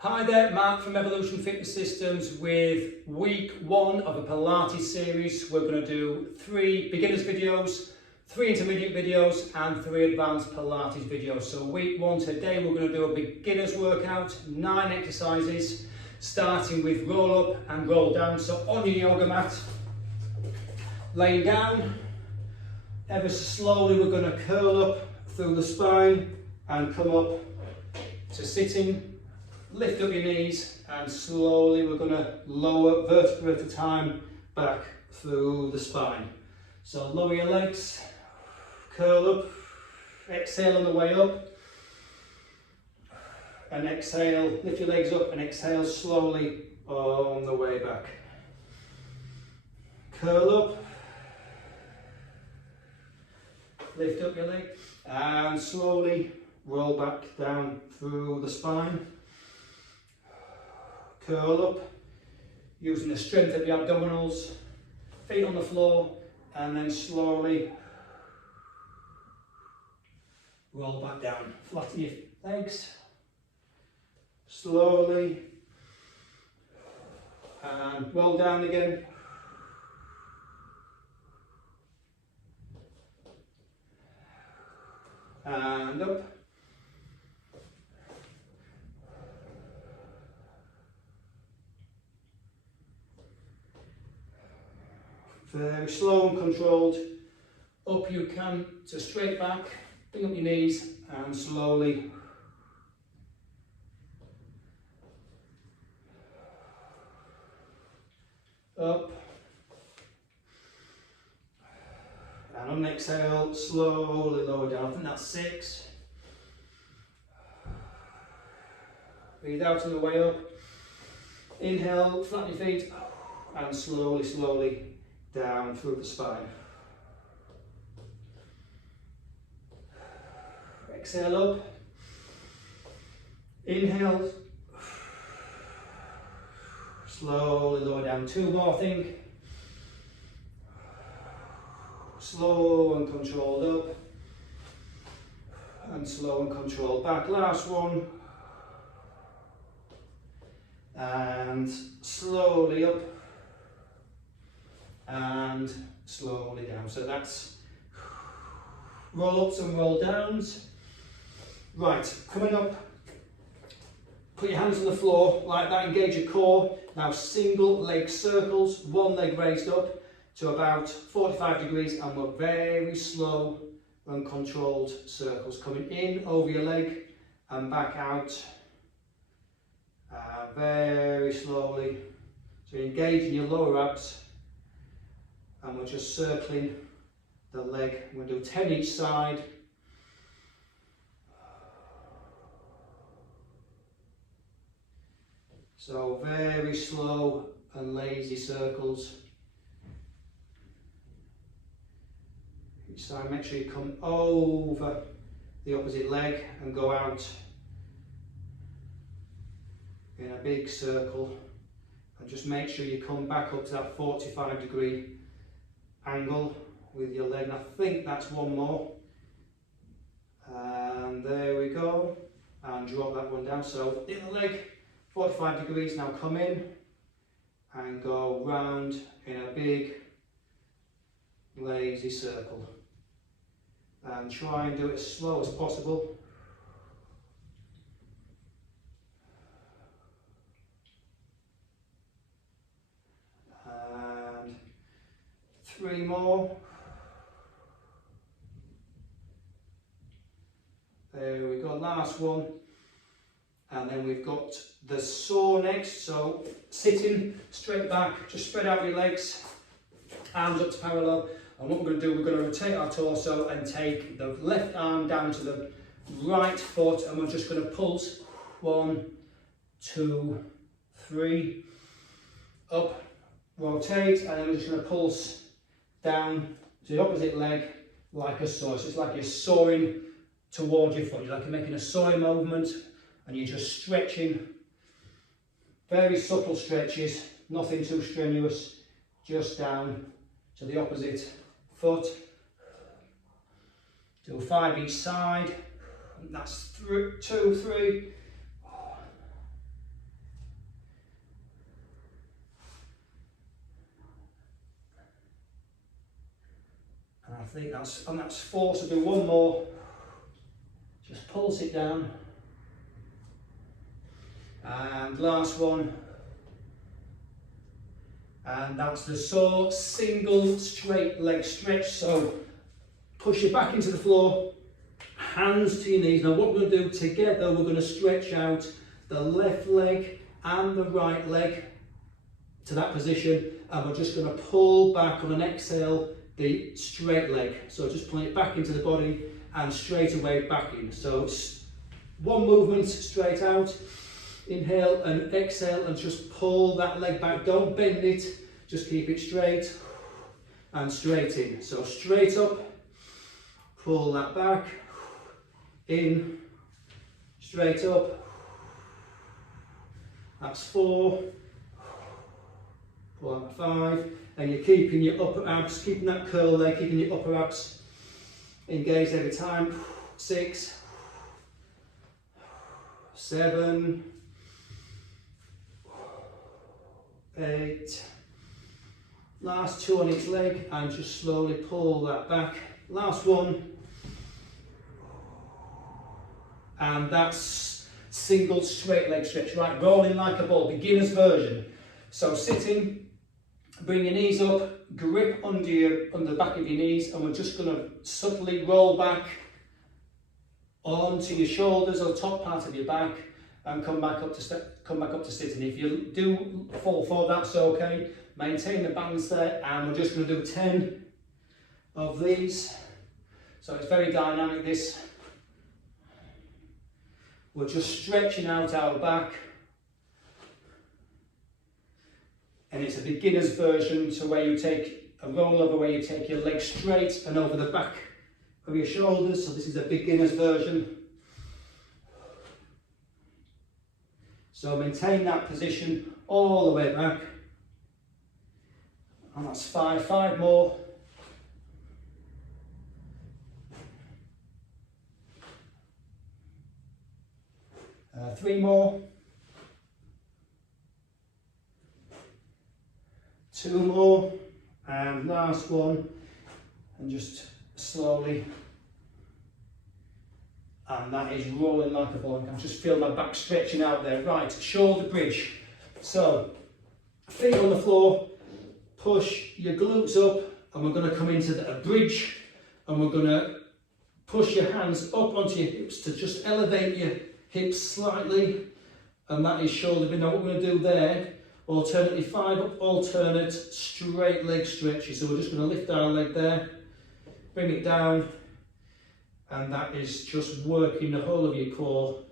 Hi there, Mark from Evolution Fitness Systems with week 1 of a Pilates series. We're going to do 3 beginners videos, 3 intermediate videos and 3 advanced Pilates videos. So week 1 today we're going to do a beginner's workout, 9 exercises, starting with roll up and roll down. So on your yoga mat, laying down, ever so slowly we're going to curl up through the spine and come up to sitting. Lift up your knees and slowly we're going to lower vertebra at a time back through the spine. So lower your legs, curl up, exhale on the way up and exhale, lift your legs up and exhale slowly on the way back. Curl up, lift up your leg and slowly roll back down through the spine. Curl up, using the strength of the abdominals, feet on the floor, and then slowly roll back down. Flatten your legs, slowly, and roll down again. And up. Very slow and controlled. Up you can to straight back, bring up your knees and slowly up. And on the exhale, slowly lower down. I think that's 6. Breathe out on the way up. Inhale, flatten your feet and slowly down through the spine. Exhale up. Inhale. Slowly lower down. 2 more, I think. Slow and controlled up. And slow and controlled back. Last one. And slowly up. And slowly down. So that's roll ups and roll downs. Right, coming up, put your hands on the floor like that, engage your core. Now single leg circles, one leg raised up to about 45 degrees, and we're very slow and controlled circles. Coming in over your leg and back out. Very slowly. So you're engaging your lower abs. And we're just circling the leg. We're going to do 10 each side. So very slow and lazy circles. Each side, make sure you come over the opposite leg and go out in a big circle. And just make sure you come back up to that 45 degree angle with your leg. And I think that's one more. And there we go. And drop that one down. So in the leg, 45 degrees. Now come in and go round in a big lazy circle. And try and do it as slow as possible. And 3 more. There we go, last one. And then we've got the saw next. So sitting straight back, just spread out your legs, arms up to parallel. And what we're going to do, we're going to rotate our torso and take the left arm down to the right foot, and we're just going to pulse 1, 2, 3, up, rotate, and then we're just going to pulse down to the opposite leg like a saw. So it's like you're sawing towards your foot. You're like you're making a sawing movement and you're just stretching. Very subtle stretches, nothing too strenuous, just down to the opposite foot. Do 5 each side. That's 2, 3, think that's 4, so do one more. Just pulse it down. And last one. And that's the sore single straight leg stretch. So push your back into the floor, hands to your knees. Now what we're going to do together, we're going to stretch out the left leg and the right leg to that position, and we're just going to pull back on an exhale the straight leg. So just pull it back into the body and straight away back in. So it's one movement straight out, inhale and exhale, and just pull that leg back. Don't bend it, just keep it straight and straight in. So straight up, pull that back, in, straight up. That's 4. Pull out 5, and you're keeping your upper abs, keeping that curl there, keeping your upper abs engaged every time. 6, 7, 8. Last 2 on each leg, and just slowly pull that back. Last one. And that's single straight leg stretch, right? Rolling like a ball, beginner's version. So sitting, bring your knees up, grip under the back of your knees, and we're just going to subtly roll back onto your shoulders or top part of your back, and come back up to sitting. If you do fall forward, that's okay. Maintain the balance there, and we're just going to do 10 of these. So it's very dynamic, this. We're just stretching out our back. And it's a beginner's version, so where you take a roll over, where you take your legs straight and over the back of your shoulders. So this is a beginner's version. So maintain that position all the way back. And that's 5 more. Three more. 2 more, and last one, and just slowly, and that is rolling like a ball. I can just feel my back stretching out there. Right, shoulder bridge. So feet on the floor, push your glutes up, and we're going to come into a bridge, and we're going to push your hands up onto your hips to just elevate your hips slightly, and that is shoulder bridge. Now what we're going to do there, alternately 5 up, alternate straight leg stretches. So we're just going to lift our leg there, bring it down, and that is just working the whole of your core.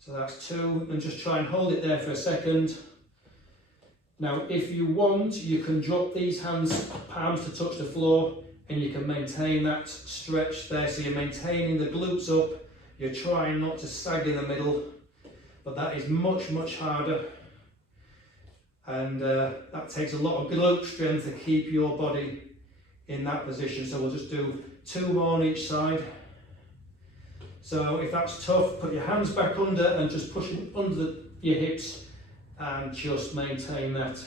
So that's 2, and just try and hold it there for a second. Now if you want, you can drop these palms to touch the floor, and you can maintain that stretch there. So you're maintaining the glutes up, you're trying not to sag in the middle, but that is much, much harder. And that takes a lot of glute strength to keep your body in that position. So we'll just do 2 more on each side. So if that's tough, put your hands back under and just push them under your hips and just maintain that.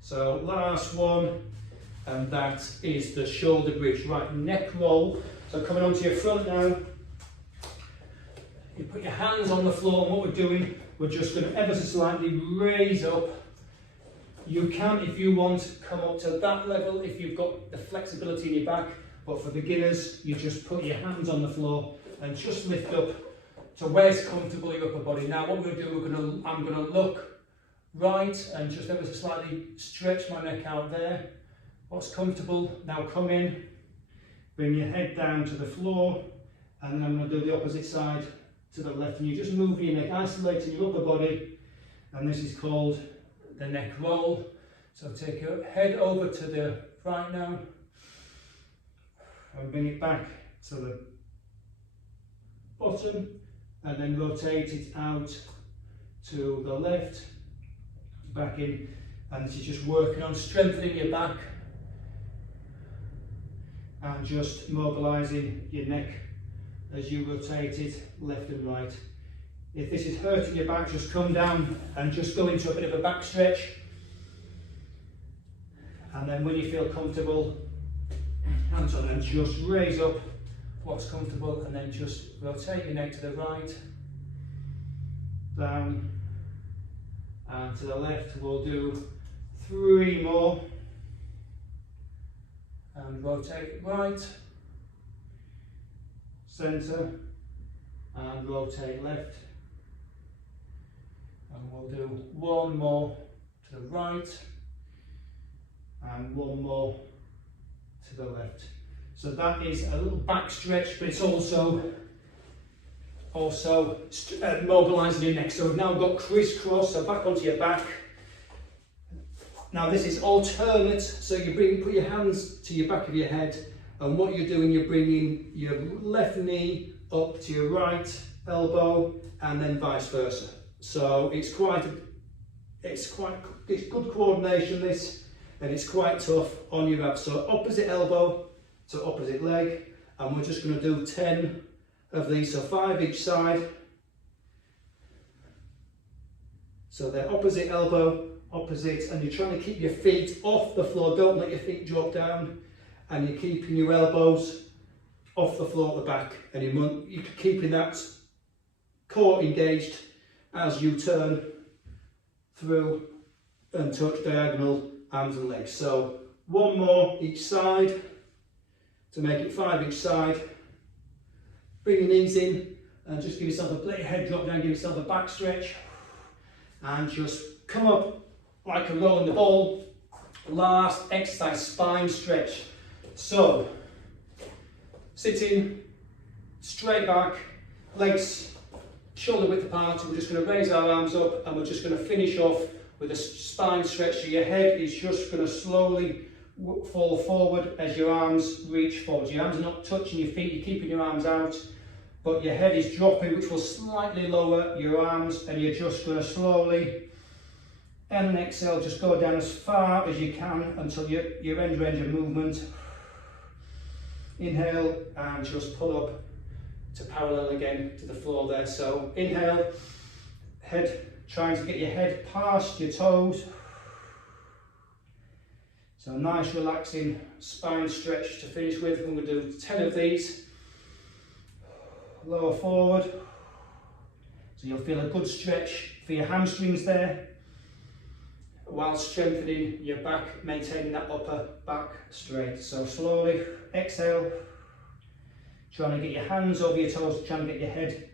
So last one, and that is the shoulder bridge. Right, neck roll. So coming onto your front now, you put your hands on the floor, and what we're doing, we're just going to ever so slightly raise up. You can, if you want, come up to that level if you've got the flexibility in your back, but for beginners, you just put your hands on the floor and just lift up to where's comfortable your upper body. Now what we're going to do, I'm going to look right and just ever so slightly stretch my neck out there. What's comfortable? Now come in, bring your head down to the floor, and then I'm going to do the opposite side to the left, and you're just moving your neck, isolating your upper body, and this is called the neck roll. So take your head over to the right now, and bring it back to the bottom, and then rotate it out to the left, back in, and this is just working on strengthening your back and just mobilising your neck as you rotate it left and right. If this is hurting your back, just come down and just go into a bit of a back stretch. And then when you feel comfortable, hands on, and just raise up what's comfortable, and then just rotate your neck to the right, down, and to the left. We'll do 3 more, and rotate right, centre, and rotate left, and we'll do 1 more to the right, and 1 more to the left. So that is a little back stretch, but it's also mobilising your neck. So we've now got crisscross, so back onto your back. Now this is alternate, so you put your hands to your back of your head, and what you're doing, you're bringing your left knee up to your right elbow, and then vice versa. So it's good coordination, this, and it's quite tough on your abs. So opposite elbow to opposite leg, and we're just going to do 10 of these, so 5 each side. So they're opposite elbow, opposite, and you're trying to keep your feet off the floor, don't let your feet drop down, and you're keeping your elbows off the floor at the back, and you're keeping that core engaged as you turn through and touch diagonal arms and legs. So 1 more each side to make it 5 each side. Bring your knees in and just give yourself let your head drop down, give yourself a back stretch, and just come up like a rolling the ball. Last exercise, spine stretch. So sitting straight back, legs shoulder width apart. We're just going to raise our arms up, and we're just going to finish off with a spine stretch. So your head is just going to slowly fall forward as your arms reach forward. Your arms are not touching your feet, you're keeping your arms out, but your head is dropping, which will slightly lower your arms, and you're just going to slowly, and exhale, just go down as far as you can until you're end range of movement. Inhale, and just pull up to parallel again to the floor there. So inhale, head, trying to get your head past your toes. So nice relaxing spine stretch to finish with. We're going to do 10 of these. Lower forward. So you'll feel a good stretch for your hamstrings there, while strengthening your back, maintaining that upper back straight. So slowly exhale, trying to get your hands over your toes, trying to get your head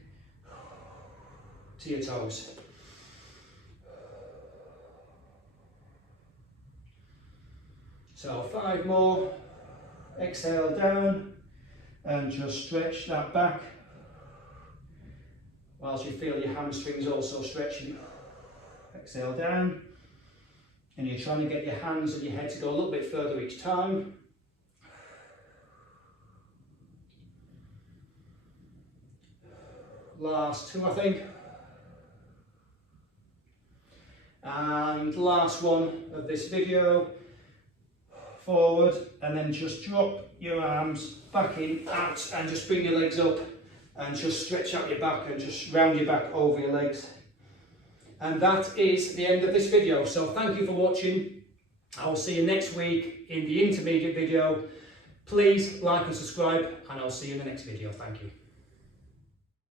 to your toes. So 5 more, exhale down, and just stretch that back, whilst you feel your hamstrings also stretching. Exhale down, and you're trying to get your hands and your head to go a little bit further each time. Last 2, I think. And last one of this video. Forward, and then just drop your arms back in, out, and just bring your legs up, and just stretch out your back, and just round your back over your legs. And that is the end of this video. So thank you for watching. I'll see you next week in the intermediate video. Please like and subscribe, and I'll see you in the next video. Thank you.